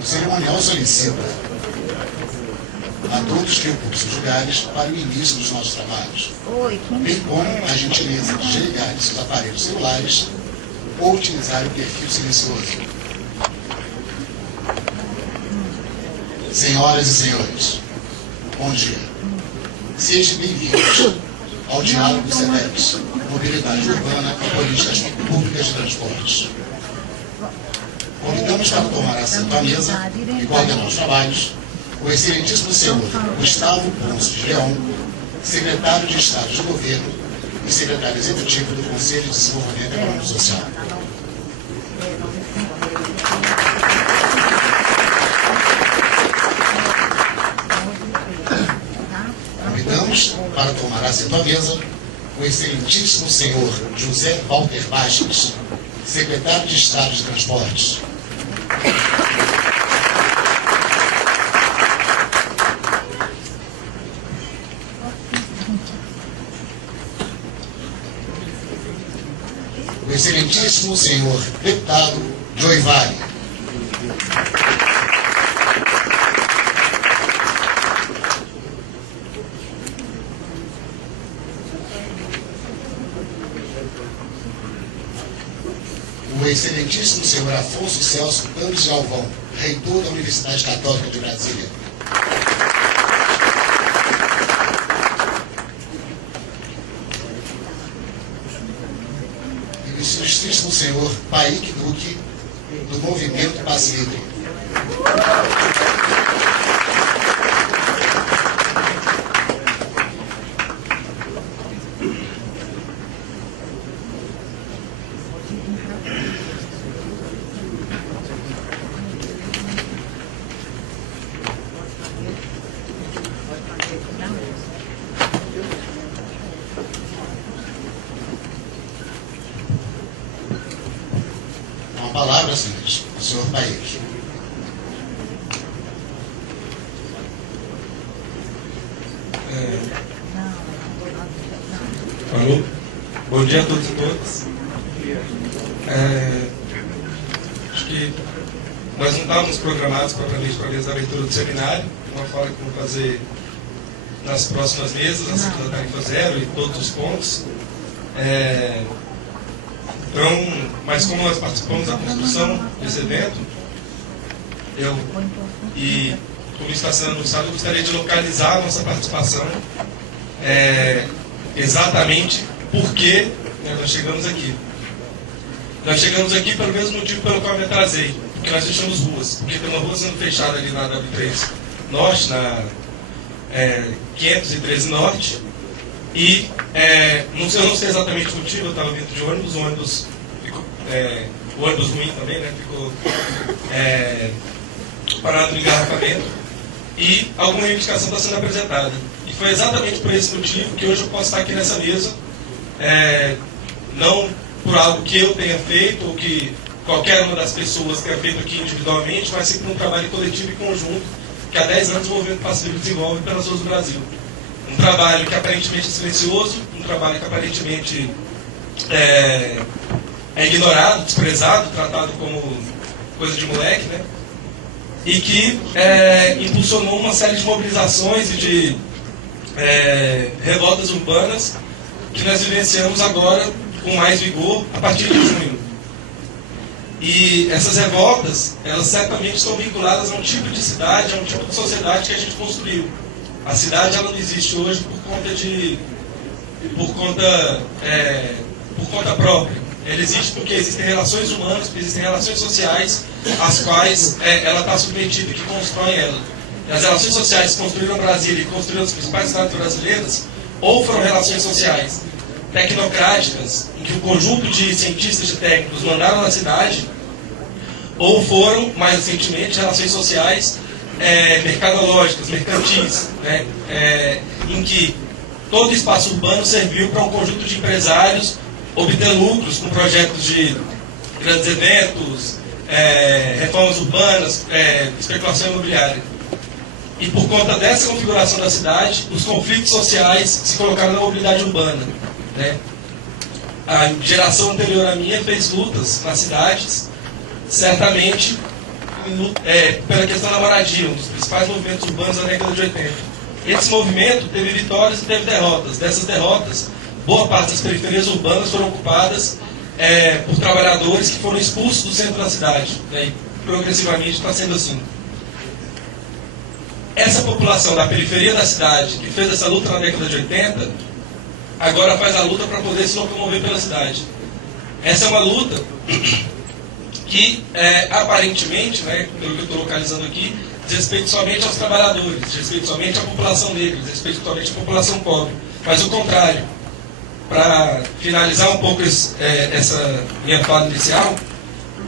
O cerimonial solicita a todos que ocupam seus lugares para o início dos nossos trabalhos, bem como a gentileza de desligar seus aparelhos celulares ou utilizar o perfil silencioso. Senhoras e senhores, bom dia. Sejam bem-vindos ao Diálogo SEDEX, Mobilidade Urbana e Políticas Públicas de Transportes. Convidamos para tomar assento à mesa e coordenar os trabalhos o excelentíssimo senhor Gustavo Ponce de Leão, secretário de Estado de Governo e secretário executivo do Conselho de Desenvolvimento Econômico e Social. Convidamos para tomar assento à mesa o excelentíssimo senhor José Walter Bastos, secretário de Estado de Transportes. O excelentíssimo senhor deputado Joey Vale. O excelentíssimo senhor Afonso Celso Campos Galvão, reitor da Universidade Católica de Brasília. E o ilustríssimo senhor Paik Duque, do Movimento Passe Livre. Com a palavra, senhores, o senhor Paik. Alô? Bom dia a todos e todas. Acho que nós não estávamos programados propriamente para a abertura do seminário, uma fala que vou fazer nas próximas mesas, assim da tarifa zero e todos os pontos. Então, mas como nós participamos da construção desse evento, eu e como está sendo anunciado, eu gostaria de localizar a nossa participação, exatamente por que nós chegamos aqui. Nós chegamos aqui pelo mesmo motivo pelo qual me atrasei, porque nós fechamos ruas, porque tem uma rua sendo fechada ali na W3 Norte, na 513 Norte, e eu não sei exatamente o motivo, eu estava vindo de ônibus, o ônibus ficou, o ônibus ruim também, né, ficou parado no engarrafamento, e alguma reivindicação está sendo apresentada. E foi exatamente por esse motivo que hoje eu posso estar aqui nessa mesa, não por algo que eu tenha feito, ou que qualquer uma das pessoas tenha feito aqui individualmente, mas sim por um trabalho coletivo e conjunto, que há 10 anos o Movimento Passe Livre desenvolve pelas ruas do Brasil. Um trabalho que aparentemente é silencioso, um trabalho que aparentemente é ignorado, desprezado, tratado como coisa de moleque, né? E que impulsionou uma série de mobilizações e de revoltas urbanas que nós vivenciamos agora com mais vigor a partir de junho. E essas revoltas, elas certamente estão vinculadas a um tipo de cidade, a um tipo de sociedade que a gente construiu. A cidade, ela não existe hoje por conta própria. Ela existe porque existem relações humanas, porque existem relações sociais, às quais ela está submetida, que constroem ela. E as relações sociais que construíram Brasília e construíram as principais cidades brasileiras, ou foram relações sociais tecnocráticas, em que um conjunto de cientistas e técnicos mandaram na cidade, ou foram, mais recentemente, relações sociais mercadológicas, mercantis, né? Em que todo espaço urbano serviu para um conjunto de empresários obter lucros com projetos de grandes eventos, reformas urbanas, especulação imobiliária. E por conta dessa configuração da cidade, os conflitos sociais se colocaram na mobilidade urbana, né? A geração anterior à minha fez lutas nas cidades, certamente pela questão da moradia, um dos principais movimentos urbanos da década de 80. Esse movimento teve vitórias e teve derrotas. Dessas derrotas, boa parte das periferias urbanas foram ocupadas por trabalhadores que foram expulsos do centro da cidade, né, e progressivamente está sendo assim. Essa população da periferia da cidade, que fez essa luta na década de 80, agora faz a luta para poder se locomover pela cidade. Essa é uma luta que, aparentemente, né, pelo que eu estou localizando aqui, diz respeito somente aos trabalhadores, diz respeito somente à população negra, diz respeito somente à população pobre. Mas o contrário. Para finalizar um pouco essa minha fala inicial,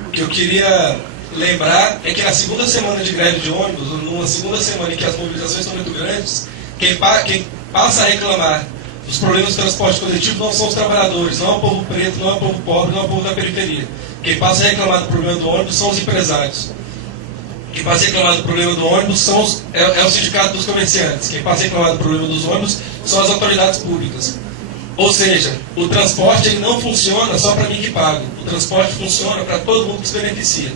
o que eu queria lembrar é que na segunda semana de greve de ônibus, numa segunda semana em que as mobilizações são muito grandes, quem passa a reclamar dos problemas do transporte coletivo não são os trabalhadores, não é o povo preto, não é o povo pobre, não é o povo da periferia. Quem passa a reclamar do problema do ônibus são os empresários. Quem passa a reclamar do problema do ônibus é o sindicato dos comerciantes. Quem passa a reclamar do problema dos ônibus são as autoridades públicas. Ou seja, o transporte ele não funciona só para mim que pago. O transporte funciona para todo mundo que se beneficia.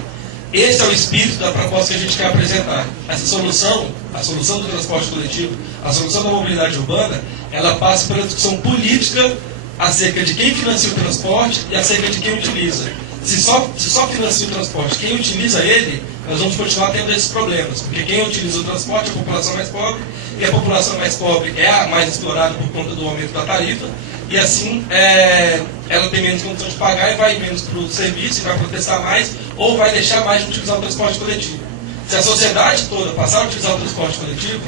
Esse é o espírito da proposta que a gente quer apresentar. Essa solução, a solução do transporte coletivo, a solução da mobilidade urbana, ela passa pela discussão política acerca de quem financia o transporte e acerca de quem utiliza. Se só financia o transporte, quem utiliza ele, nós vamos continuar tendo esses problemas. Porque quem utiliza o transporte é a população mais pobre, e a população mais pobre é a mais explorada por conta do aumento da tarifa, e assim ela tem menos condição de pagar e vai menos para o serviço, e vai protestar mais, ou vai deixar mais de utilizar o transporte coletivo. Se a sociedade toda passar a utilizar o transporte coletivo,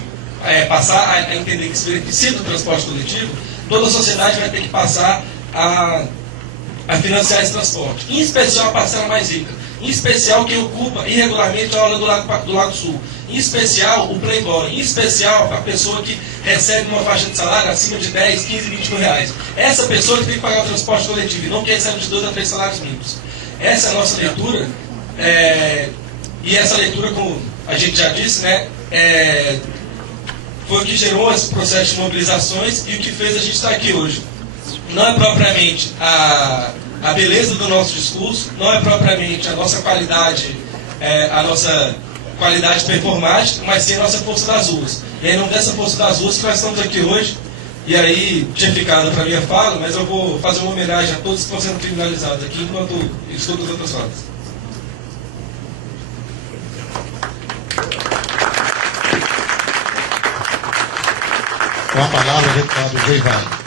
passar a entender que se beneficia do transporte coletivo, toda a sociedade vai ter que passar a financiar esse transporte. Em especial a parcela mais rica. Em especial quem ocupa irregularmente a aula do Lago Sul. Em especial o playboy. Em especial a pessoa que recebe uma faixa de salário acima de 10, 15, 20 mil reais. Essa pessoa que tem que pagar o transporte coletivo e não que recebe de 2 a 3 salários mínimos. Essa é a nossa leitura. E essa leitura, como a gente já disse, né, foi o que gerou esse processo de mobilizações e o que fez a gente estar aqui hoje. Não é propriamente a beleza do nosso discurso, não é propriamente a nossa qualidade performática, mas sim a nossa força das ruas. E é em nome dessa força das ruas que nós estamos aqui hoje. E aí, tinha ficado para a minha fala, mas eu vou fazer uma homenagem a todos que estão sendo criminalizados aqui, enquanto escuto as outras falas. Com a palavra, o deputado Veivalho.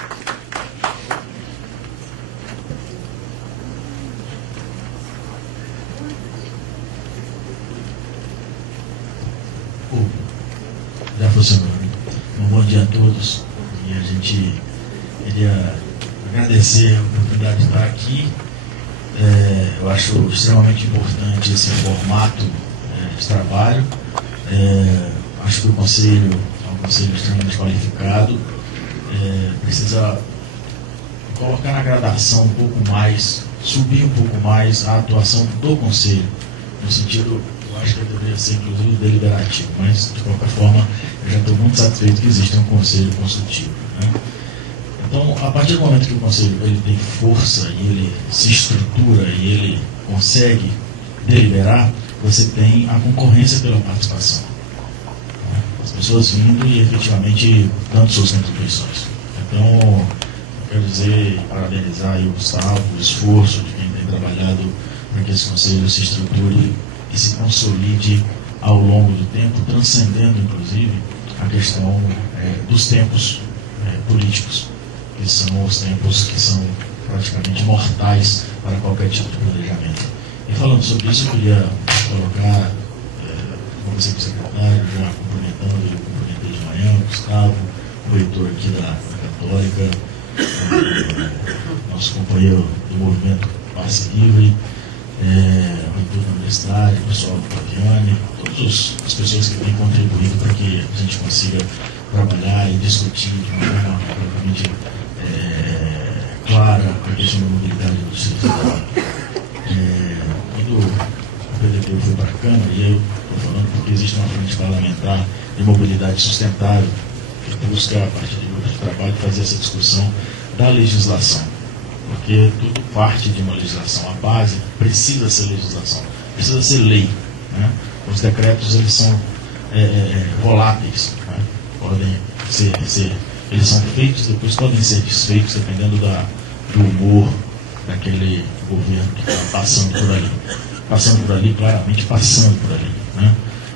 Já fosse um bom dia a todos, e a gente queria agradecer a oportunidade de estar aqui. Eu acho extremamente importante esse formato de trabalho. Acho que o Conselho é um conselho extremamente qualificado, precisa colocar na gradação um pouco mais, subir um pouco mais a atuação do Conselho, no sentido, eu acho que deveria ser inclusive deliberativo, mas de qualquer forma eu já estou muito satisfeito que existe um Conselho consultivo, né? Então, a partir do momento que o Conselho ele tem força e ele se estrutura e ele consegue deliberar, você tem a concorrência pela participação. As pessoas vindo e efetivamente dando suas contribuições. Então, eu quero dizer, parabenizar aí o Gustavo, o esforço de quem tem trabalhado para que esse Conselho se estruture e se consolide ao longo do tempo, transcendendo, inclusive, a questão dos tempos políticos, que são os tempos que são praticamente mortais para qualquer tipo de planejamento. E falando sobre isso, eu queria colocar, conversei com o secretário, já cumprimentando, eu cumprimentei de manhã, o Gustavo, o reitor aqui da Católica, nosso companheiro do movimento Passe Livre, o reitor da universidade, o pessoal do Paviane, todas as pessoas que têm contribuído para que a gente consiga trabalhar e discutir de uma forma propriamente clara a questão da mobilidade do Distrito Federal. Quando o PDT foi para a Câmara, e eu estou falando porque existe uma frente parlamentar de mobilidade sustentável que busca, a partir de grupos de trabalho, fazer essa discussão da legislação. Porque tudo parte de uma legislação. A base precisa ser legislação, precisa ser lei, né? os decretos eles são voláteis, né? Podem eles são feitos, depois podem ser desfeitos dependendo do humor daquele governo que está passando por ali. Passando por ali, claramente passando por ali, né?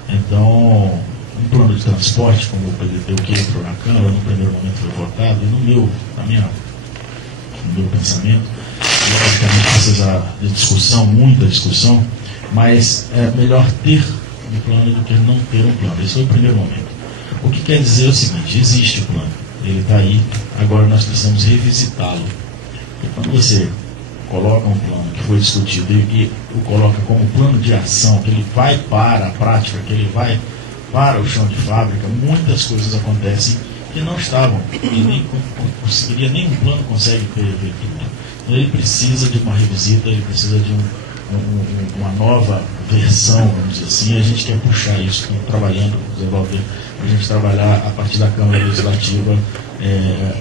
Então, um plano de transporte, como o PDT que entrou na Câmara, no primeiro momento foi votado, e no meu pensamento, logicamente precisa de discussão, muita discussão, mas é melhor ter um plano do que não ter um plano. Esse foi o primeiro momento. O que quer dizer o seguinte: existe o plano, ele está aí, agora nós precisamos revisitá-lo. E quando você coloca um plano que foi discutido e o coloca como plano de ação, que ele vai para a prática, que ele vai para o chão de fábrica, muitas coisas acontecem que não estavam, e nem conseguiria, nenhum plano consegue prever tudo. Então ele precisa de uma revisita, ele precisa de uma nova versão, vamos dizer assim. A gente quer puxar isso, estamos trabalhando, desenvolver, para a gente trabalhar a partir da Câmara Legislativa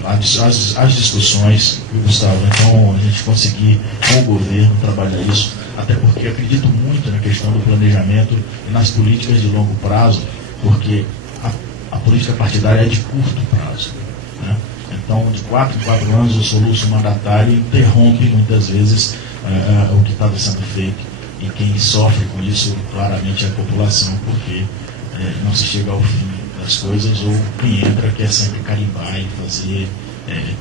as discussões, Gustavo, então a gente conseguir com o governo trabalhar isso, até porque acredito muito na questão do planejamento e nas políticas de longo prazo, porque a política partidária é de curto prazo, né? Então, de 4 em 4 anos, o soluço mandatário interrompe muitas vezes o que estava sendo feito, e quem sofre com isso claramente é a população, porque não se chega ao fim das coisas, ou quem entra quer sempre carimbar e fazer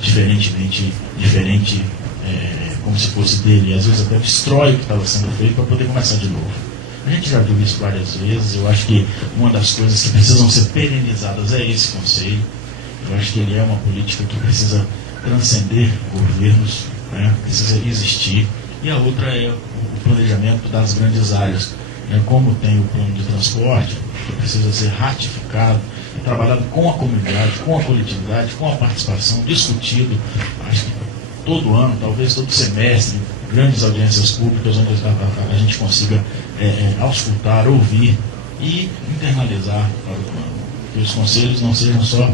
diferente, como se fosse dele, e às vezes até destrói o que estava sendo feito para poder começar de novo. A gente já viu isso várias vezes. Eu acho que uma das coisas que precisam ser perenizadas é esse conselho. Eu acho que ele é uma política que precisa transcender governos, né? Precisa existir. E a outra é o planejamento das grandes áreas, né? Como tem o plano de transporte, que precisa ser ratificado, trabalhado com a comunidade, com a coletividade, com a participação, discutido, acho que todo ano, talvez todo semestre, grandes audiências públicas onde a gente consiga auscultar, ouvir e internalizar para o plano. Que os conselhos não sejam só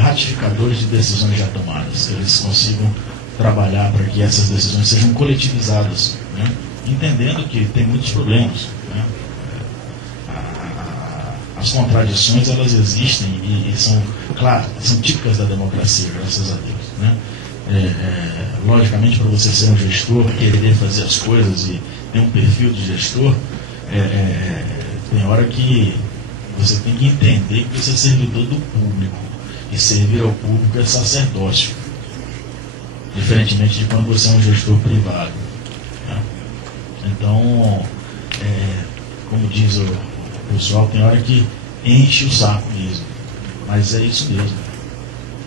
ratificadores de decisões já tomadas, que eles consigam trabalhar para que essas decisões sejam coletivizadas, né? Entendendo que tem muitos problemas, né? As contradições, elas existem e são, claro, são típicas da democracia, graças a Deus, né? Logicamente, para você ser um gestor, querer fazer as coisas e ter um perfil de gestor, tem hora que você tem que entender que você é servidor do público, e servir ao público é sacerdócio, diferentemente de quando você é um gestor privado, né? Então, como diz o pessoal, tem hora que enche o saco mesmo, mas é isso mesmo.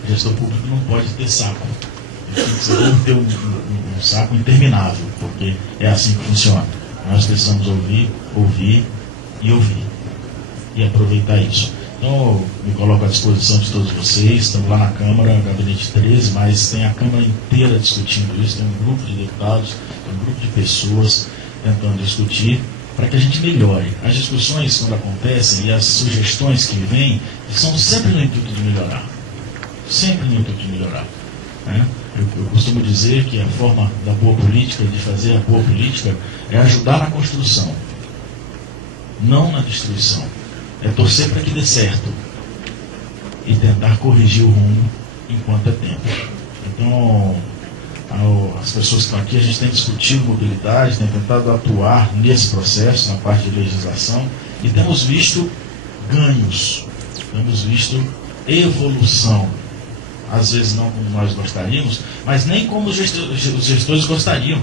O gestor público não pode ter saco. Ele tem que ter um saco interminável, porque é assim que funciona. Nós precisamos ouvir e aproveitar isso. Então, eu me coloco à disposição de todos vocês. Estamos lá na Câmara, Gabinete 13, mas tem a Câmara inteira discutindo isso. Tem um grupo de deputados, tem um grupo de pessoas tentando discutir para que a gente melhore. As discussões, quando acontecem, e as sugestões que vêm, são sempre no intuito de melhorar. Sempre no intuito de melhorar, né? Eu costumo dizer que a forma da boa política, de fazer a boa política, é ajudar na construção, não na destruição. É torcer para que dê certo e tentar corrigir o rumo enquanto é tempo. Então, as pessoas que estão aqui, a gente tem discutido mobilidade, tem tentado atuar nesse processo, na parte de legislação, e temos visto ganhos, temos visto evolução. Às vezes não como nós gostaríamos, mas nem como os gestores gostariam.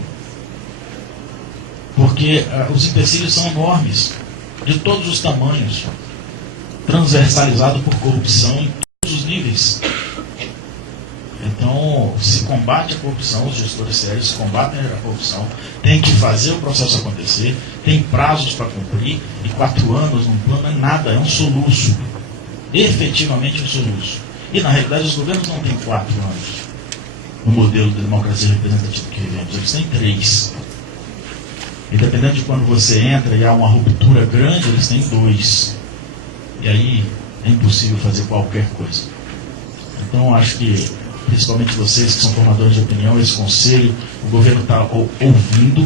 Porque os empecilhos são enormes, de todos os tamanhos, transversalizado por corrupção em todos os níveis. Então, se combate a corrupção, os gestores sérios combatem a corrupção, tem que fazer o processo acontecer, tem prazos para cumprir, e 4 anos num plano é nada, é um soluço, efetivamente um soluço. E na realidade os governos não têm 4 anos no modelo de democracia representativa que vivemos, eles têm 3. E dependendo de quando você entra e há uma ruptura grande, eles têm 2. E aí é impossível fazer qualquer coisa. Então acho que, principalmente vocês que são formadores de opinião, esse conselho, o governo está ouvindo,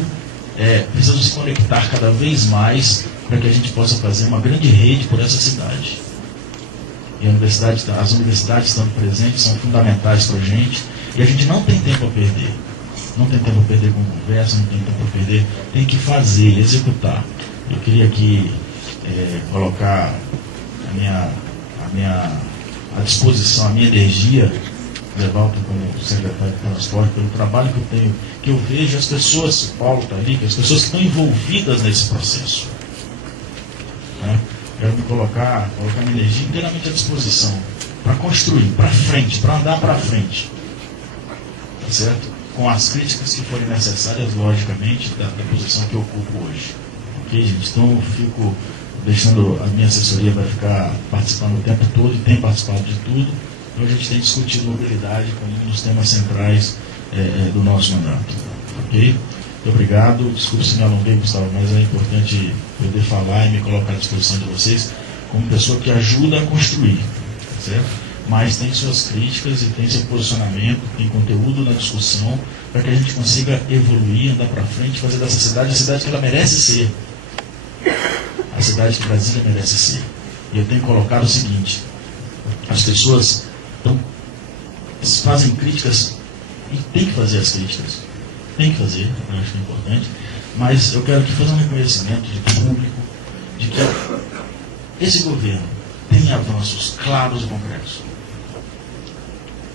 precisam se conectar cada vez mais para que a gente possa fazer uma grande rede por essa cidade. E as universidades estando presentes são fundamentais para a gente, e a gente não tem tempo a perder. Não tem tempo a perder com conversa, não tem tempo a perder, tem que fazer, executar. Eu queria aqui colocar à disposição, a minha energia, Evaldo como secretário de transporte, pelo trabalho que eu tenho, que eu vejo as pessoas, o Paulo está ali, que as pessoas que estão envolvidas nesse processo. Né? Quero me colocar minha energia inteiramente à disposição, para construir, para frente, para andar para frente. Tá certo? Com as críticas que forem necessárias, logicamente, da posição que eu ocupo hoje. Ok, gente? Então eu fico deixando, a minha assessoria vai ficar participando o tempo todo, e tem participado de tudo. Então a gente tem discutido mobilidade como um dos temas centrais do nosso mandato. Ok? Muito obrigado. Desculpe se me alonguei, Gustavo, mas é importante poder falar e me colocar à disposição de vocês como pessoa que ajuda a construir. Certo? Mas tem suas críticas e tem seu posicionamento, tem conteúdo na discussão, para que a gente consiga evoluir, andar para frente, fazer dessa cidade a cidade que ela merece ser. A cidade que Brasília merece ser. E eu tenho colocado o seguinte: as pessoas fazem críticas, e tem que fazer as críticas. Tem que fazer, eu acho que é importante, mas eu quero aqui fazer um reconhecimento de público, de que esse governo tem avanços claros e concretos.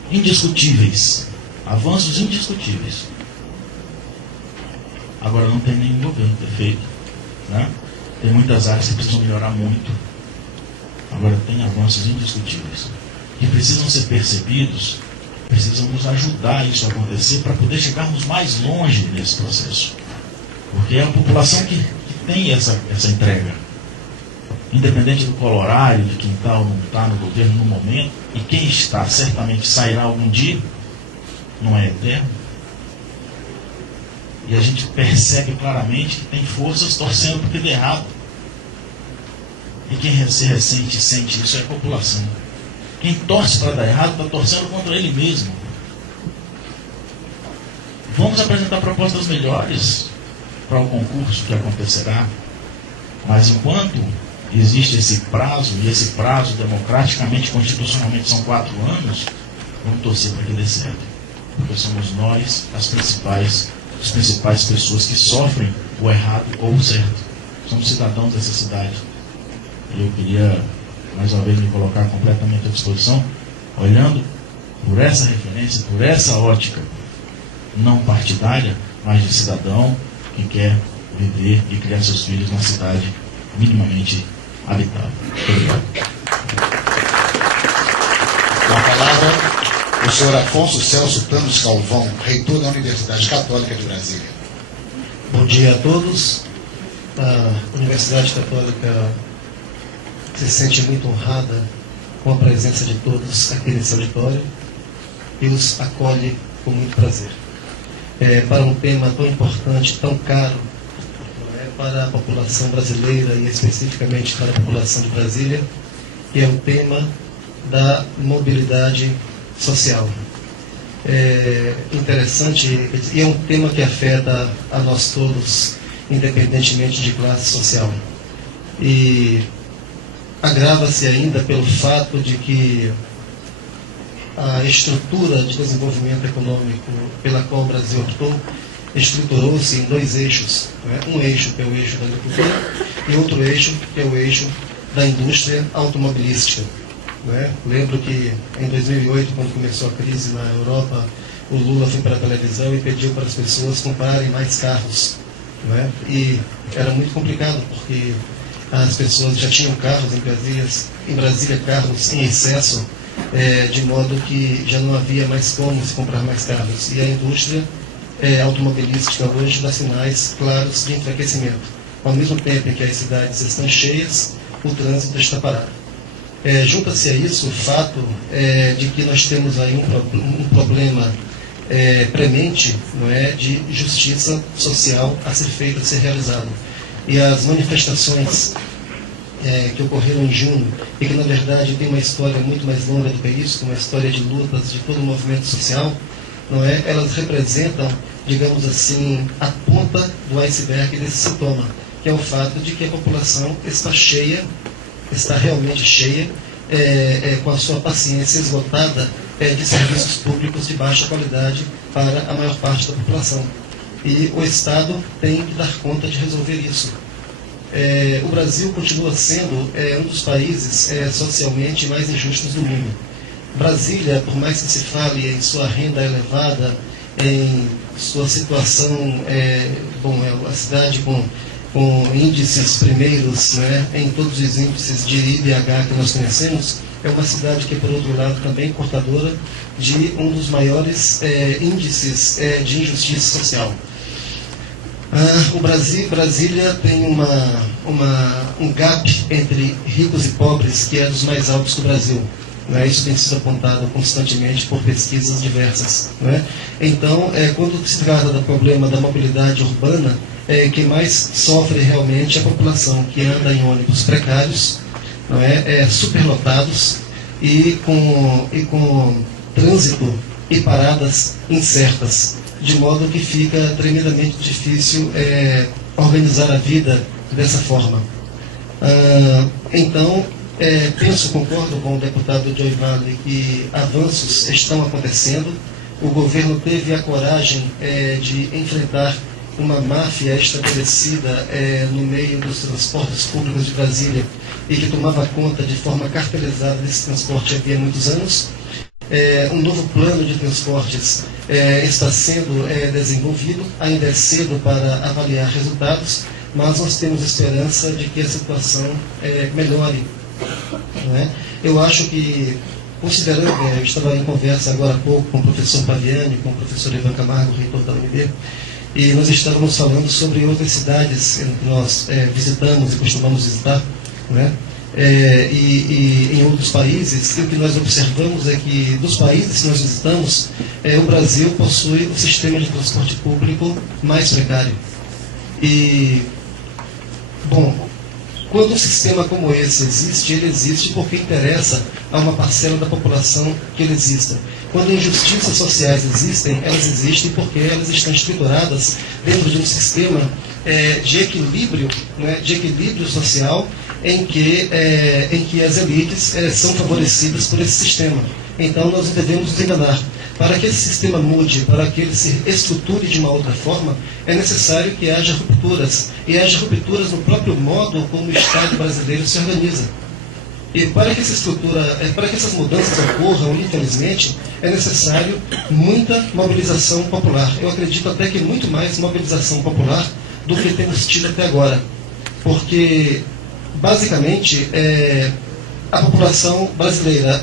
Indiscutíveis. Avanços indiscutíveis. Agora não tem nenhum governo perfeito. Né? Tem muitas áreas que precisam melhorar muito. Agora tem avanços indiscutíveis. Que precisam ser percebidos, precisam nos ajudar a isso a acontecer para poder chegarmos mais longe nesse processo. Porque é a população que tem essa entrega. Independente do colorário, de quem está ou não está no governo no momento, e quem está certamente sairá algum dia, não é eterno. E a gente percebe claramente que tem forças torcendo porque dê errado. E quem se ressente e sente isso é a população. Quem torce para dar errado está torcendo contra ele mesmo. Vamos apresentar propostas melhores para o concurso que acontecerá, mas enquanto existe esse prazo, e esse prazo democraticamente, constitucionalmente são 4 anos, vamos torcer para que dê certo. Porque somos nós as principais pessoas que sofrem o errado ou o certo. Somos cidadãos dessa cidade. E eu queria, mais uma vez, me colocar completamente à disposição, olhando por essa referência, por essa ótica, não partidária, mas de cidadão que quer viver e criar seus filhos numa cidade minimamente habitável. Muito obrigado. Com a palavra, o senhor Afonso Celso Thanos Calvão, reitor da Universidade Católica de Brasília. Bom dia a todos. A Universidade Católica se sente muito honrada com a presença de todos aqui nesse auditório e os acolhe com muito prazer. Para um tema tão importante, tão caro, para a população brasileira e especificamente para a população de Brasília, que é o tema da mobilidade social. É interessante e é um tema que afeta a nós todos, independentemente de classe social. E agrava-se ainda pelo fato de que a estrutura de desenvolvimento econômico pela qual o Brasil optou estruturou-se em 2 eixos. Né? Um eixo que é o eixo da agricultura e outro eixo que é o eixo da indústria automobilística. Né? Lembro que em 2008, quando começou a crise na Europa, o Lula foi para a televisão e pediu para as pessoas comprarem mais carros. Né? E era muito complicado, porque as pessoas já tinham carros em Brasília carros em excesso, de modo que já não havia mais como se comprar mais carros. E a indústria automobilística hoje dá sinais claros de enfraquecimento. Ao mesmo tempo em que as cidades estão cheias, o trânsito está parado. Junta-se a isso o fato de que nós temos aí um problema premente, não é, de justiça social a ser feita, a ser realizada. E as manifestações que ocorreram em junho, e que na verdade tem uma história muito mais longa do que isso, uma história de lutas de todo o movimento social, não é? Elas representam, digamos assim, a ponta do iceberg desse sintoma, que que é o fato de que a população está cheia, está realmente cheia, com a sua paciência esgotada de serviços públicos de baixa qualidade para a maior parte da população. E o Estado tem que dar conta de resolver isso. O Brasil continua sendo um dos países socialmente mais injustos do mundo. Brasília, por mais que se fale em sua renda elevada, em sua situação, é uma cidade com índices primeiros, né, em todos os índices de IDH que nós conhecemos, é uma cidade que, por outro lado, também portadora de um dos maiores índices de injustiça social. Brasília tem um gap entre ricos e pobres que é dos mais altos do Brasil. Né? Isso tem sido apontado constantemente por pesquisas diversas. Né? Então, quando se trata do problema da mobilidade urbana, quem mais sofre realmente é a população que anda em ônibus precários, não superlotados e com trânsito e paradas incertas, de modo que fica tremendamente difícil organizar a vida dessa forma. Então, concordo com o deputado Joey Vale que avanços estão acontecendo. O governo teve a coragem de enfrentar uma máfia estabelecida no meio dos transportes públicos de Brasília e que tomava conta de forma cartelizada desse transporte havia muitos anos. Um novo plano de transportes está sendo desenvolvido, ainda é cedo para avaliar resultados, mas nós temos esperança de que a situação melhore. Né? Eu acho que, considerando, eu estava em conversa agora há pouco com o professor Paviani, com o professor Ivan Camargo, reitor da UNB, e nós estávamos falando sobre outras cidades que nós visitamos e costumamos visitar, né? E em outros países, e o que nós observamos é que dos países que nós visitamos, o Brasil possui o sistema de transporte público mais precário. E, bom, quando um sistema como esse existe, ele existe porque interessa a uma parcela da população que ele exista. Quando injustiças sociais existem, elas existem porque elas estão estruturadas dentro de um sistema de equilíbrio, né, de equilíbrio social, em que as elites são favorecidas por esse sistema. Então nós não devemos nos enganar. Para que esse sistema mude, para que ele se estruture de uma outra forma, é necessário que haja rupturas. E haja rupturas no próprio modo como o Estado brasileiro se organiza. E para que essas mudanças ocorram, infelizmente, é necessário muita mobilização popular. Eu acredito até que muito mais mobilização popular do que temos tido até agora. Porque, basicamente, a população brasileira,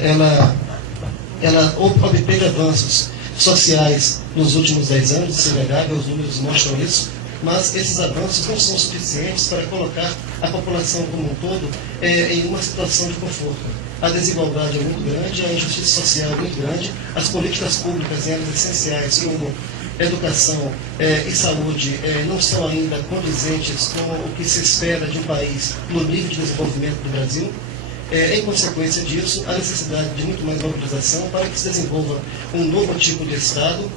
ela obteve avanços sociais nos últimos 10 anos, isso é inegável, os números mostram isso, mas esses avanços não são suficientes para colocar a população como um todo em uma situação de conforto. A desigualdade é muito grande, a injustiça social é muito grande, as políticas públicas, elas essenciais, como educação e saúde, não são ainda condizentes com o que se espera de um país no nível de desenvolvimento do Brasil. Em consequência disso, há necessidade de muito mais mobilização para que se desenvolva um novo tipo de Estado,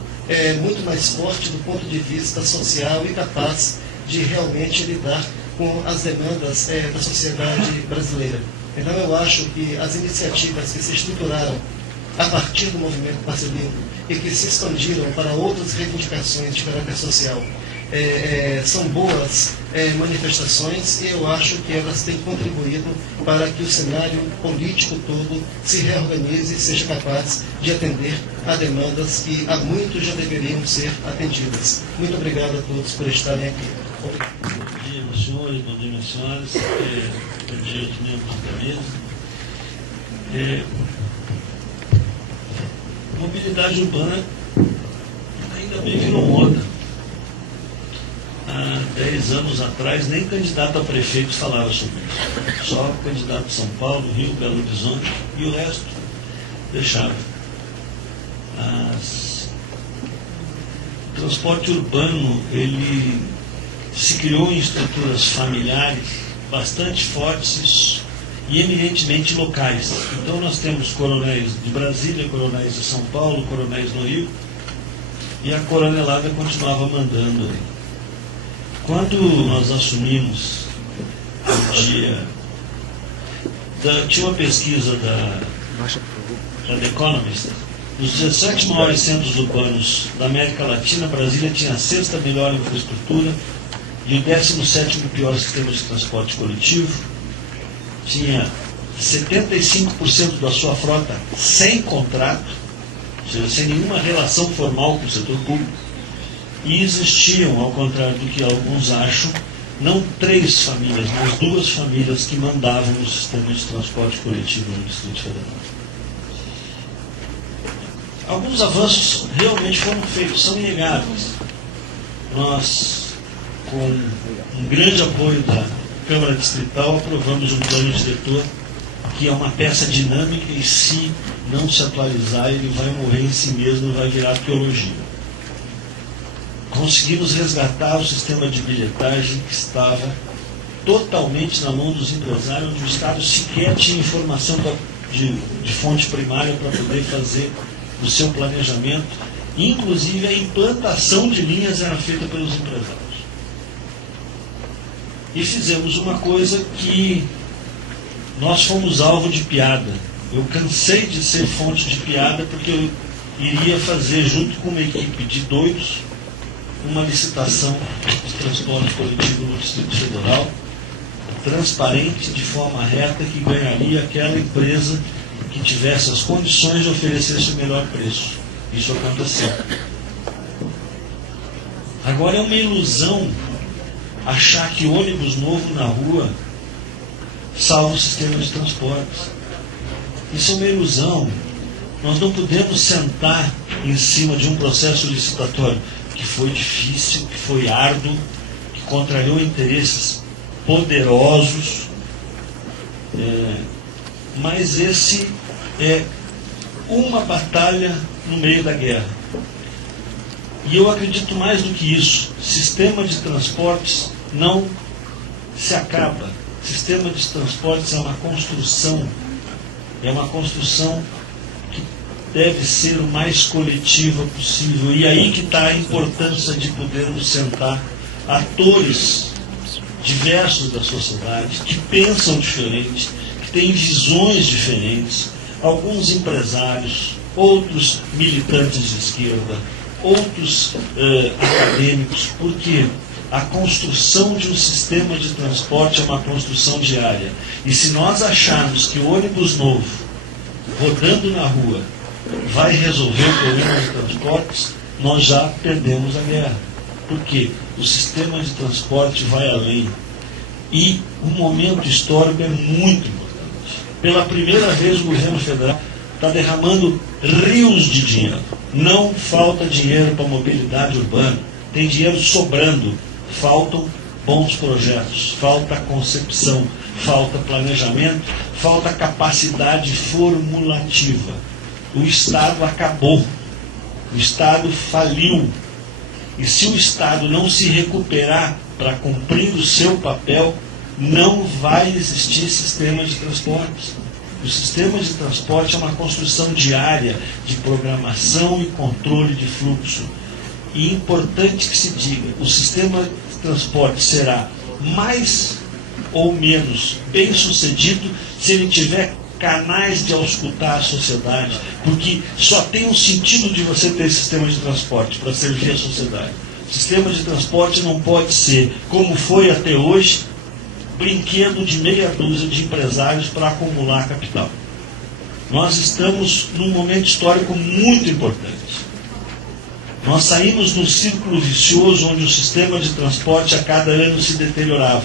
muito mais forte do ponto de vista social e capaz de realmente lidar com as demandas da sociedade brasileira. Então eu acho que as iniciativas que se estruturaram a partir do movimento Passe Livre e que se expandiram para outras reivindicações de caráter social são boas manifestações e eu acho que elas têm contribuído para que o cenário político todo se reorganize e seja capaz de atender a demandas que há muito já deveriam ser atendidas. Muito obrigado a todos por estarem aqui. Obrigado. Bom dia, meus senhores, bom dia, minhas senhoras, bom dia aos membros da mesa. Mobilidade urbana ainda bem virou moda. Há 10 anos atrás, nem candidato a prefeito falava sobre isso. Só candidato de São Paulo, Rio, Belo Horizonte e o resto deixava. O transporte urbano, ele se criou em estruturas familiares bastante fortes e eminentemente locais. Então nós temos coronéis de Brasília, coronéis de São Paulo, coronéis no Rio, e a coronelada continuava mandando aí. Quando nós assumimos o dia... tinha uma pesquisa da The Economist. Os 17 maiores centros urbanos da América Latina, Brasília tinha a 6ª melhor infraestrutura e o 17º pior sistema de transporte coletivo. Tinha 75% da sua frota sem contrato, ou seja, sem nenhuma relação formal com o setor público. E existiam, ao contrário do que alguns acham, não 3 famílias, mas 2 famílias que mandavam no sistema de transporte coletivo no Distrito Federal. Alguns avanços realmente foram feitos, são inegáveis. Nós, com um grande apoio da Câmara Distrital, aprovamos um plano diretor que é uma peça dinâmica e, se não se atualizar, ele vai morrer em si mesmo e vai virar arqueologia. Conseguimos resgatar o sistema de bilhetagem que estava totalmente na mão dos empresários, onde o Estado sequer tinha informação de fonte primária para poder fazer o seu planejamento. Inclusive, a implantação de linhas era feita pelos empresários. E fizemos uma coisa que nós fomos alvo de piada. Eu cansei de ser fonte de piada, porque eu iria fazer, junto com uma equipe de doidos, uma licitação de transporte coletivo no Distrito Federal, transparente, de forma reta, que ganharia aquela empresa que tivesse as condições de oferecer o melhor preço. Isso aconteceu. Agora é uma ilusão achar que ônibus novo na rua salva o sistema de transportes. Isso é uma ilusão. Nós não podemos sentar em cima de um processo licitatório que foi difícil, que foi árduo, que contrariou interesses poderosos, mas esse é uma batalha no meio da guerra. E eu acredito mais do que isso. Sistema de transportes não se acaba. Sistema de transportes é uma construção que deve ser o mais coletiva possível. E aí que está a importância de podermos sentar atores diversos da sociedade, que pensam diferente, que têm visões diferentes, alguns empresários, outros militantes de esquerda, outros acadêmicos, porque a construção de um sistema de transporte é uma construção diária. E se nós acharmos que o ônibus novo, rodando na rua, vai resolver o problema de transportes, nós já perdemos a guerra. Porque o sistema de transporte vai além. E o momento histórico é muito importante. Pela primeira vez o governo federal está derramando rios de dinheiro. Não falta dinheiro para mobilidade urbana. Tem dinheiro sobrando. Faltam bons projetos, falta concepção, falta planejamento, falta capacidade formulativa. O Estado acabou. O Estado faliu. E se o Estado não se recuperar para cumprir o seu papel, não vai existir sistema de transportes. O sistema de transporte é uma construção diária de programação e controle de fluxo. E é importante que se diga, o sistema de transporte será mais ou menos bem sucedido se ele tiver canais de auscultar a sociedade, porque só tem um sentido de você ter sistema de transporte para servir a sociedade. O sistema de transporte não pode ser, como foi até hoje, brinquedo de meia dúzia de empresários para acumular capital. Nós estamos num momento histórico muito importante. Nós saímos de um círculo vicioso onde o sistema de transporte a cada ano se deteriorava.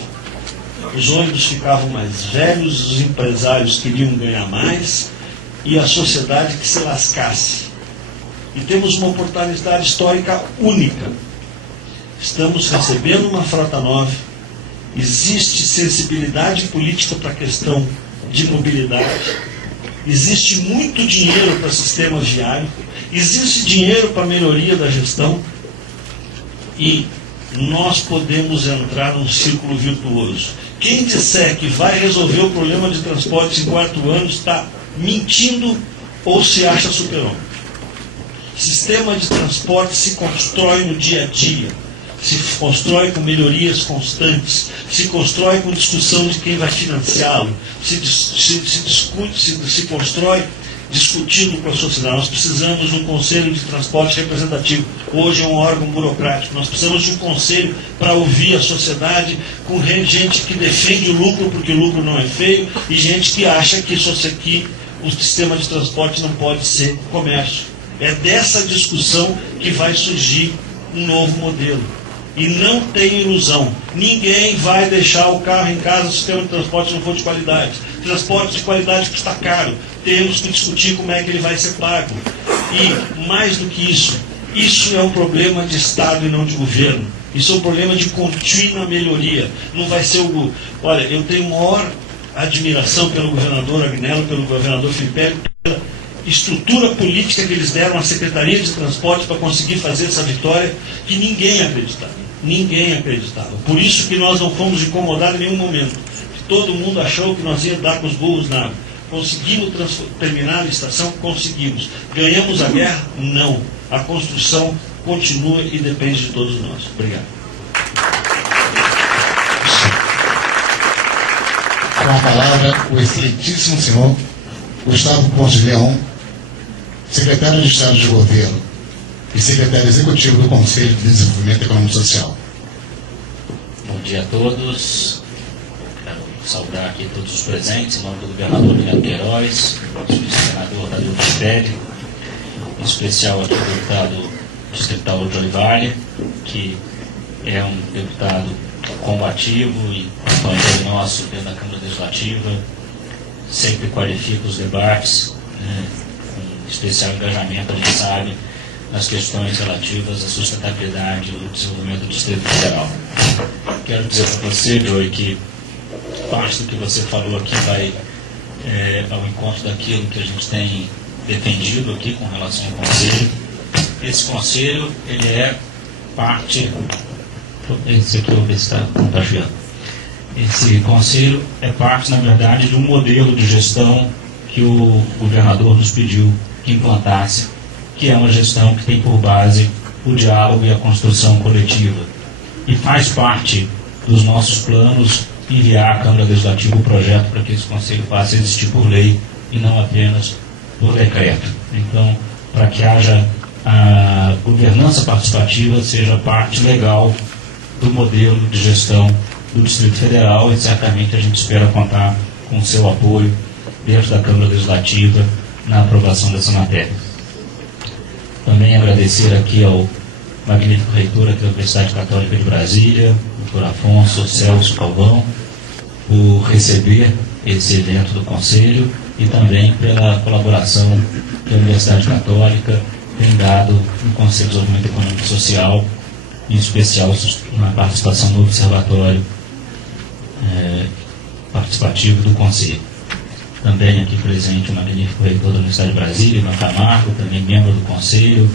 Os ônibus ficavam mais velhos, os empresários queriam ganhar mais e a sociedade que se lascasse. E temos uma oportunidade histórica única. Estamos recebendo uma frota nova, existe sensibilidade política para a questão de mobilidade, existe muito dinheiro para o sistema viário, existe dinheiro para a melhoria da gestão e nós podemos entrar num círculo virtuoso. Quem disser que vai resolver o problema de transportes em 4 anos está mentindo ou se acha super-homem. Sistema de transporte se constrói no dia a dia. se constrói com melhorias constantes, se constrói com discussão de quem vai financiá-lo, se discute, se constrói discutindo com a sociedade. Nós precisamos de um conselho de transporte representativo. Hoje é um órgão burocrático. Nós precisamos de um conselho para ouvir a sociedade, com gente que defende o lucro porque o lucro não é feio e gente que acha que o sistema de transporte não pode ser comércio. É dessa discussão que vai surgir um novo modelo. E não tem ilusão. Ninguém vai deixar o carro em casa se o sistema de transporte não for de qualidade. Transporte de qualidade custa caro. Temos que discutir como é que ele vai ser pago. E, mais do que isso é um problema de Estado e não de governo. Isso é um problema de contínua melhoria. Não vai ser o... Olha, eu tenho maior admiração pelo governador Agnello, pelo governador Filipelli, pela estrutura política que eles deram à Secretaria de Transporte para conseguir fazer essa vitória, que ninguém acreditava. Ninguém acreditava. Por isso que nós não fomos incomodados em nenhum momento. Todo mundo achou que nós íamos dar com os burros na água. Conseguimos terminar a licitação? Conseguimos. Ganhamos a guerra? Não. A construção continua e depende de todos nós. Obrigado. Com a palavra, o excelentíssimo senhor Gustavo Pontes de Leão, secretário de Estado de Governo e secretário executivo do Conselho de Desenvolvimento Econômico e Social. Bom dia a todos. Quero saudar aqui todos os presentes, em nome do governador Miguel Queiroz, do senador Dario Filipelli, em especial aqui do deputado distrital de Olivalha, que é um deputado combativo e companheiro nosso dentro da Câmara Legislativa, sempre qualifica os debates, com especial engajamento, a gente sabe, nas questões relativas à sustentabilidade e ao desenvolvimento do Distrito Federal. Quero dizer para você, Joey, que parte do que você falou aqui vai ao encontro daquilo que a gente tem defendido aqui com relação ao Conselho. Esse Conselho, ele é parte... Esse aqui eu vou ver se está contagiando. Esse Conselho é parte, na verdade, de um modelo de gestão que o governador nos pediu que implantasse, que é uma gestão que tem por base o diálogo e a construção coletiva. E faz parte dos nossos planos enviar à Câmara Legislativa o projeto para que esse Conselho passe a existir por lei e não apenas por decreto. Então, para que haja a governança participativa, seja parte legal do modelo de gestão do Distrito Federal, e certamente a gente espera contar com o seu apoio dentro da Câmara Legislativa na aprovação dessa matéria. Também agradecer aqui ao magnífico reitor aqui da Universidade Católica de Brasília, Dr. Afonso Celso Calvão, por receber esse evento do Conselho e também pela colaboração que a Universidade Católica tem dado no Conselho de Desenvolvimento Econômico e Social, em especial na participação no Observatório Participativo do Conselho. Também aqui presente o magnífico reitor da Universidade de Brasília, Ivan Camargo, também membro do Conselho.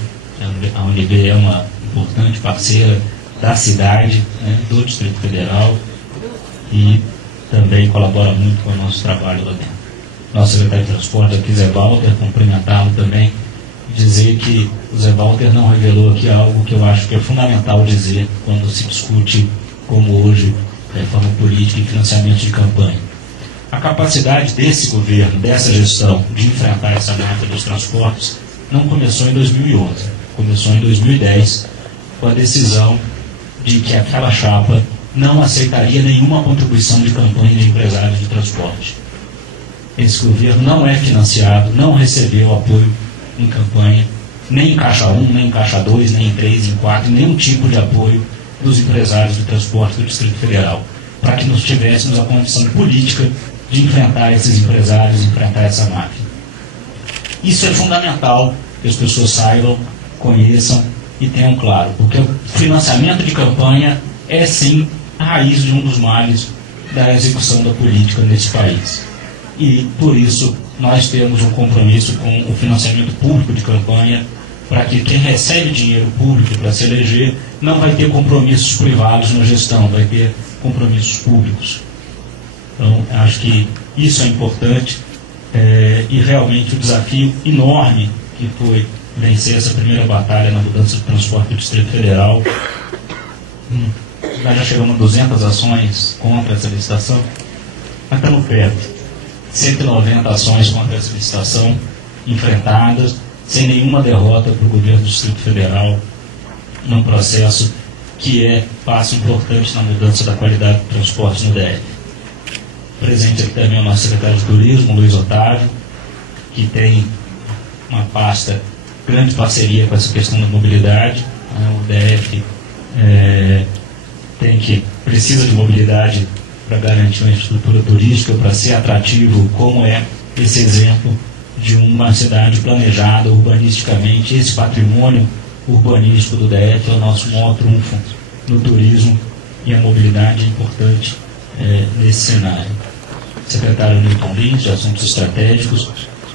A UNB é uma importante parceira da cidade, do Distrito Federal, e também colabora muito com o nosso trabalho lá dentro. Nosso secretário de Transporte aqui, Zé Walter, cumprimentá-lo também, dizer que o Zé Walter não revelou aqui algo que eu acho que é fundamental dizer quando se discute, como hoje, reforma política e financiamento de campanha. A capacidade desse governo, dessa gestão, de enfrentar essa máfia dos transportes, não começou em 2011, começou em 2010, com a decisão de que aquela chapa não aceitaria nenhuma contribuição de campanha de empresários de transporte. Esse governo não é financiado, não recebeu apoio em campanha, nem em Caixa 1, nem em Caixa 2, nem em 3, em 4, nenhum tipo de apoio dos empresários de transporte do Distrito Federal, para que nós tivéssemos a condição política de enfrentar esses empresários, enfrentar essa máfia. Isso é fundamental que as pessoas saibam, conheçam e tenham claro, porque o financiamento de campanha é sim a raiz de um dos males da execução da política nesse país. E, por isso, nós temos um compromisso com o financiamento público de campanha, para que quem recebe dinheiro público para se eleger não vai ter compromissos privados na gestão, vai ter compromissos públicos. Então, acho que isso é importante, e realmente o desafio enorme que foi vencer essa primeira batalha na mudança do transporte do Distrito Federal Nós já chegamos a 200 ações contra essa licitação, mas estamos perto. 190 ações contra essa licitação enfrentadas, sem nenhuma derrota para o governo do Distrito Federal, num processo que é passo importante na mudança da qualidade do transporte no DF. Presente aqui também o nosso secretário de Turismo, Luiz Otávio, que tem uma pasta, grande parceria com essa questão da mobilidade. O DF precisa de mobilidade para garantir uma estrutura turística, para ser atrativo, como é esse exemplo de uma cidade planejada urbanisticamente. Esse patrimônio urbanístico do DF é o nosso maior trunfo no turismo, e a mobilidade é importante nesse cenário. Secretário Newton Lins, de Assuntos Estratégicos,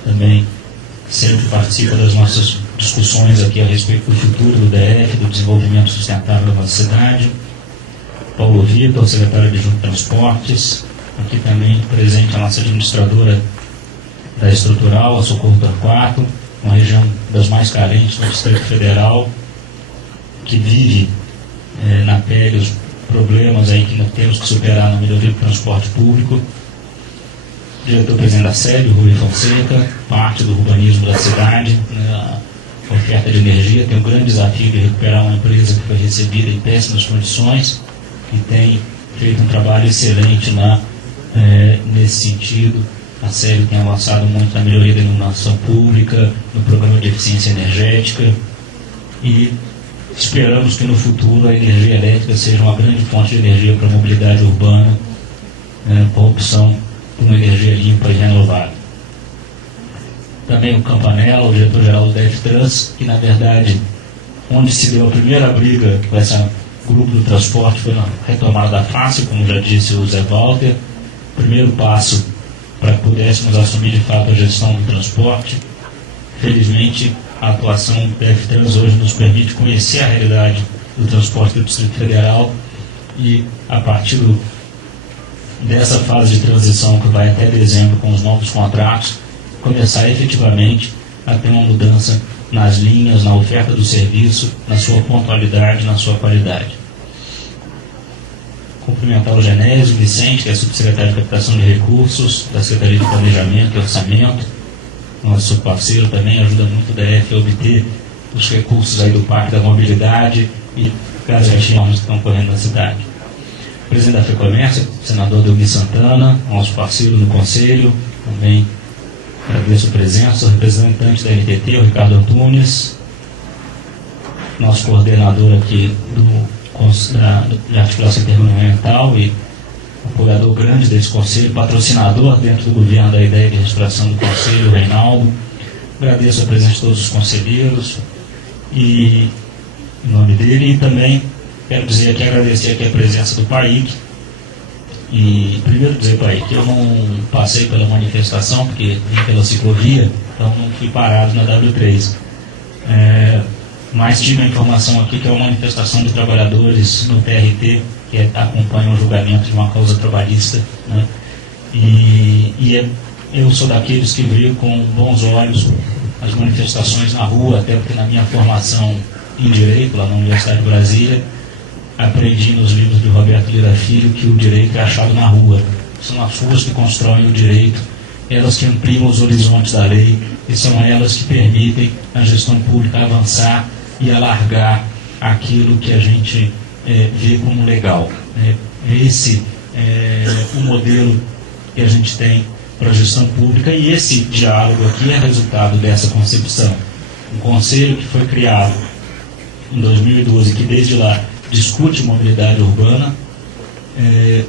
também sempre participa das nossas discussões aqui a respeito do futuro do DF, do desenvolvimento sustentável da nossa cidade. Paulo Vitor, secretário de Transportes, aqui também presente a nossa administradora da Estrutural, a Socorro Torquato, uma região das mais carentes do Distrito Federal, que vive na pele os problemas aí que nós temos que superar na melhoria do transporte público. Diretor-presidente da SEB, Rui Fonseca, parte do urbanismo da cidade, a oferta de energia, tem um grande desafio de recuperar uma empresa que foi recebida em péssimas condições e tem feito um trabalho excelente lá nesse sentido. A SEB tem avançado muito na melhoria da iluminação pública, no programa de eficiência energética, e esperamos que no futuro a energia elétrica seja uma grande fonte de energia para a mobilidade urbana, com a opção por uma energia limpa e renovável. Também o Campanella, o diretor-geral do DF-Trans, que na verdade, onde se deu a primeira briga com esse grupo do transporte foi na retomada da face, como já disse o Zé Walter, primeiro passo para que pudéssemos assumir de fato a gestão do transporte. Felizmente, a atuação do DF-Trans hoje nos permite conhecer a realidade do transporte do Distrito Federal e, a partir dessa fase de transição que vai até dezembro com os novos contratos, começar efetivamente a ter uma mudança nas linhas, na oferta do serviço, na sua pontualidade, na sua qualidade. Cumprimentar o Genésio Vicente, que é subsecretário de Captação de Recursos da Secretaria de Planejamento e Orçamento, nosso parceiro também, ajuda muito o DF a obter os recursos aí do Parque da Mobilidade e garantias que estão correndo na cidade. Presidente da FEComércio, senador Delmi Santana, nosso parceiro no Conselho, também agradeço a presença, o representante da NTT, o Ricardo Antunes, nosso coordenador aqui de articulação intergovernamental e apoiador grande desse Conselho, patrocinador dentro do governo da ideia de restauração do Conselho, o Reinaldo. Agradeço a presença de todos os conselheiros e em nome dele, e também quero dizer aqui, agradecer aqui a presença do PAIC. E primeiro dizer, PAIC, que eu não passei pela manifestação, porque vim pela ciclovia, então não fui parado na W3. Mas tive a informação aqui que é uma manifestação de trabalhadores no TRT, que acompanha o julgamento de uma causa trabalhista, né? Eu sou daqueles que viram com bons olhos as manifestações na rua, até porque na minha formação em Direito, lá na Universidade de Brasília, aprendi nos livros de Roberto Lira Filho que o direito é achado na rua. São as ruas que constroem o direito, elas que ampliam os horizontes da lei, e são elas que permitem a gestão pública avançar e alargar aquilo que a gente vê como legal. Esse é o modelo que a gente tem para a gestão pública, e esse diálogo aqui é resultado dessa concepção. Um conselho que foi criado em 2012, que desde lá discute mobilidade urbana,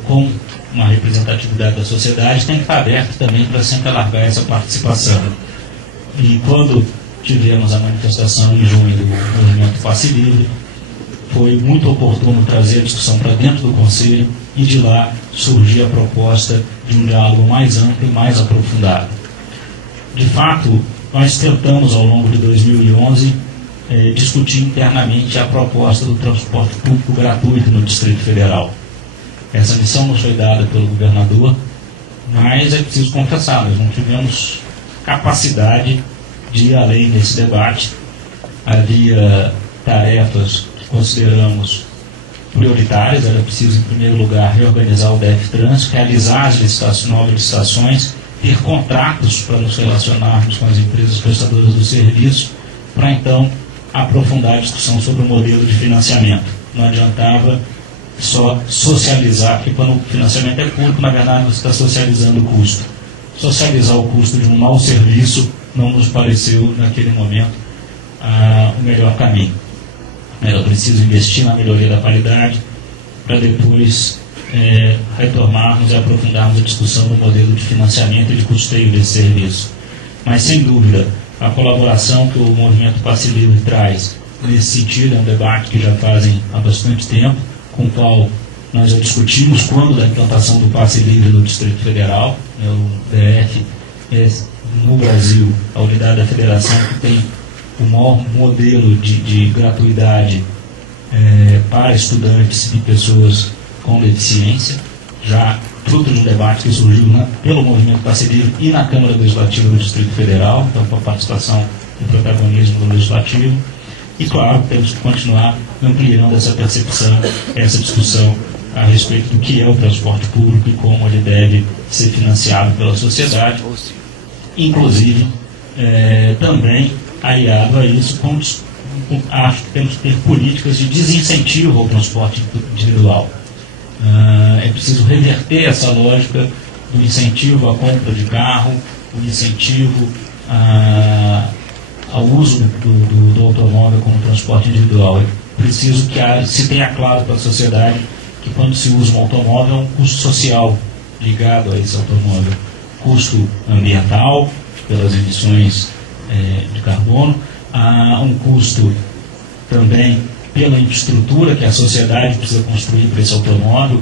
com uma representatividade da sociedade, tem que estar aberto também para sempre alargar essa participação. E quando tivemos a manifestação em junho do movimento Passe Livre, foi muito oportuno trazer a discussão para dentro do Conselho, e de lá surgiu a proposta de um diálogo mais amplo e mais aprofundado. De fato, nós tentamos ao longo de 2011 discutir internamente a proposta do transporte público gratuito no Distrito Federal. Essa missão nos foi dada pelo governador, mas é preciso confessar, nós não tivemos capacidade de ir além desse debate. Havia tarefas que consideramos prioritárias. Era preciso, em primeiro lugar, reorganizar o DF Trânsito, realizar as novas licitações, ter contratos para nos relacionarmos com as empresas prestadoras do serviço, para então aprofundar a discussão sobre o modelo de financiamento. Não adiantava só socializar, porque quando o financiamento é público, na verdade você está socializando o custo. Socializar o custo de um mau serviço não nos pareceu, naquele momento, o melhor caminho. Era preciso investir na melhoria da qualidade para depois retomarmos e aprofundarmos a discussão do modelo de financiamento e de custeio desse serviço. Mas, sem dúvida, a colaboração que o movimento Passe Livre traz nesse sentido é um debate que já fazem há bastante tempo, com o qual nós já discutimos quando da implantação do Passe Livre no Distrito Federal. O DF é, no Brasil, a unidade da federação que tem o maior modelo de gratuidade para estudantes e pessoas com deficiência, já fruto de um debate que surgiu pelo movimento Passe Livre e na Câmara Legislativa do Distrito Federal, então com a participação e protagonismo do Legislativo. E, claro, temos que continuar ampliando essa percepção, essa discussão a respeito do que é o transporte público e como ele deve ser financiado pela sociedade, inclusive também aliado a isso, acho que temos que ter políticas de desincentivo ao transporte individual. É preciso reverter essa lógica do incentivo à compra de carro, o incentivo ao uso do automóvel como transporte individual. É preciso que se tenha claro para a sociedade que quando se usa um automóvel, é um custo social ligado a esse automóvel. Custo ambiental, pelas emissões de carbono, há um custo também pela infraestrutura que a sociedade precisa construir para esse automóvel,